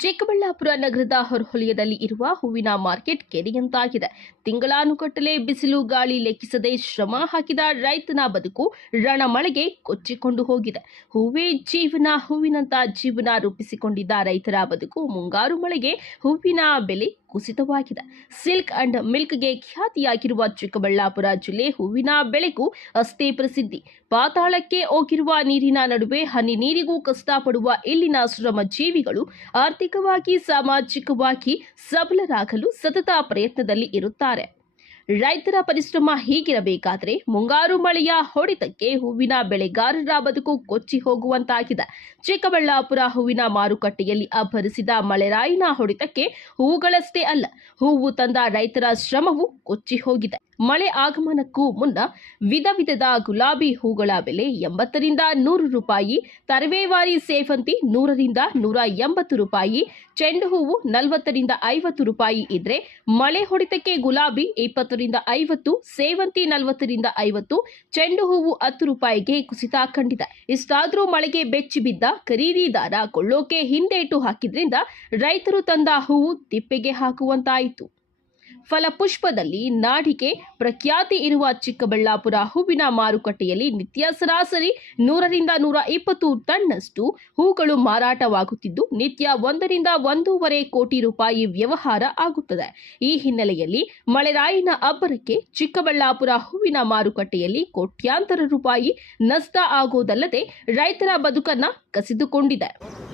ಚಿಕ್ಕಬಳ್ಳಾಪುರ ನಗರದ ಹೊರವಲಯದಲ್ಲಿ ಇರುವ ಹೂವಿನ ಮಾರ್ಕೆಟ್ ಕೆರೆಯಂತಾಗಿದೆ. ತಿಂಗಳಾನುಗಟ್ಟಲೆ ಬಿಸಿಲು ಗಾಳಿ ಲೆಕ್ಕಿಸದೆ ಶ್ರಮ ಹಾಕಿದ ರೈತನ ಬದುಕು ರಣಮಳೆಗೆ ಕೊಚ್ಚಿಕೊಂಡು ಹೋಗಿದೆ. ಹೂವೇ ಜೀವನ, ಹೂವಿನಂತ ಜೀವನ ರೂಪಿಸಿಕೊಂಡಿದ್ದ ರೈತರ ಬದುಕು ಮುಂಗಾರು ಮಳೆಗೆ ಹೂವಿನ ಬೆಲೆ ಕುಸಿತವಾಗಿದೆ. ಸಿಲ್ಕ್ ಅಂಡ್ ಮಿಲ್ಕ್ಗೆ ಖ್ಯಾತಿಯಾಗಿರುವ ಚಿಕ್ಕಬಳ್ಳಾಪುರ ಜಿಲ್ಲೆ ಹೂವಿನ ಬೆಳೆಗೂ ಅಷ್ಟೇ ಪ್ರಸಿದ್ಧಿ. ಪಾತಾಳಕ್ಕೆ ಹೋಗಿರುವ ನೀರಿನ ನಡುವೆ ಹನಿ ನೀರಿಗೂ ಕಷ್ಟಪಡುವ ಇಲ್ಲಿನ ಶ್ರಮ ಜೀವಿಗಳು ಆರ್ಥಿಕವಾಗಿ ಸಾಮಾಜಿಕವಾಗಿ ಸಬಲರಾಗಲು ಸತತ ಪ್ರಯತ್ನದಲ್ಲಿ ಇರುತ್ತಾರೆ. ರೈತರ ಪರಿಶ್ರಮ ಹೀಗಿರಬೇಕಾದ್ರೆ ಮುಂಗಾರು ಮಳೆಯ ಹೊಡೆತಕ್ಕೆ ಹೂವಿನ ಬೆಳೆಗಾರರ ಬದುಕು ಕೊಚ್ಚಿ ಹೋಗುವಂತಾಗಿದೆ. ಚಿಕ್ಕಬಳ್ಳಾಪುರ ಹೂವಿನ ಮಾರುಕಟ್ಟೆಯಲ್ಲಿ ಅಬ್ಬರಿಸಿದ ಮಳೆರಾಯಿನ ಹೊಡೆತಕ್ಕೆ ಹೂವುಗಳಷ್ಟೇ ಅಲ್ಲ, ಹೂವು ತಂದ ರೈತರ ಶ್ರಮವೂ ಕೊಚ್ಚಿ ಹೋಗಿದೆ. ಮಳೆ ಆಗಮನಕ್ಕೂ ಮುನ್ನ ವಿಧ ವಿಧದ ಗುಲಾಬಿ ಹೂಗಳ ಬೆಲೆ ಎಂಬತ್ತರಿಂದ ನೂರು ರೂಪಾಯಿ ತರವೇವಾರಿ ಸೇವಂತಿ ನೂರರಿಂದ ನೂರ ಎಂಬತ್ತು ರೂಪಾಯಿ, ಚೆಂಡು ಹೂವು ನಲವತ್ತರಿಂದ ಐವತ್ತು ರೂಪಾಯಿ ಇದ್ರೆ ಮಳೆ ಹೊಡೆತಕ್ಕೆ ಗುಲಾಬಿ ಇಪ್ಪತ್ತರಿಂದ ಐವತ್ತು, ಸೇವಂತಿ ನಲವತ್ತರಿಂದ ಐವತ್ತು, ಚೆಂಡು ಹೂವು ಹತ್ತು ರೂಪಾಯಿಗೆ ಕುಸಿತ ಕಂಡಿದೆ. ಇಷ್ಟಾದ್ರೂ ಮಳೆಗೆ ಬೆಚ್ಚಿ ಬಿದ್ದ ಖರೀದಿದಾರ ಕೊಳ್ಳೋಕೆ ಹಿಂದೇಟು ಹಾಕಿದ್ರಿಂದ ರೈತರು ತಂದ ಹೂವು ತಿಪ್ಪೆಗೆ ಹಾಕುವಂತಾಯಿತು. ಫಲಪುಷ್ಪದಲ್ಲಿ ನಾಡಿಗೆ ಪ್ರಖ್ಯಾತಿ ಇರುವ ಚಿಕ್ಕಬಳ್ಳಾಪುರ ಹೂವಿನ ಮಾರುಕಟ್ಟೆಯಲ್ಲಿ ನಿತ್ಯ ಸರಾಸರಿ ನೂರರಿಂದ ನೂರ ಇಪ್ಪತ್ತು ಟನ್ನಷ್ಟು ಹೂಗಳು ಮಾರಾಟವಾಗುತ್ತಿದ್ದು, ನಿತ್ಯ ಒಂದರಿಂದ ಒಂದೂವರೆ ಕೋಟಿ ರೂಪಾಯಿ ವ್ಯವಹಾರ ಆಗುತ್ತದೆ. ಈ ಹಿನ್ನೆಲೆಯಲ್ಲಿ ಮಳೆರಾಯಿನ ಅಬ್ಬರಕ್ಕೆ ಚಿಕ್ಕಬಳ್ಳಾಪುರ ಹೂವಿನ ಮಾರುಕಟ್ಟೆಯಲ್ಲಿ ಕೋಟ್ಯಾಂತರ ರೂಪಾಯಿ ನಷ್ಟ ಆಗೋದಲ್ಲದೆ ರೈತರ ಬದುಕನ್ನ ಕಸಿದುಕೊಂಡಿದೆ.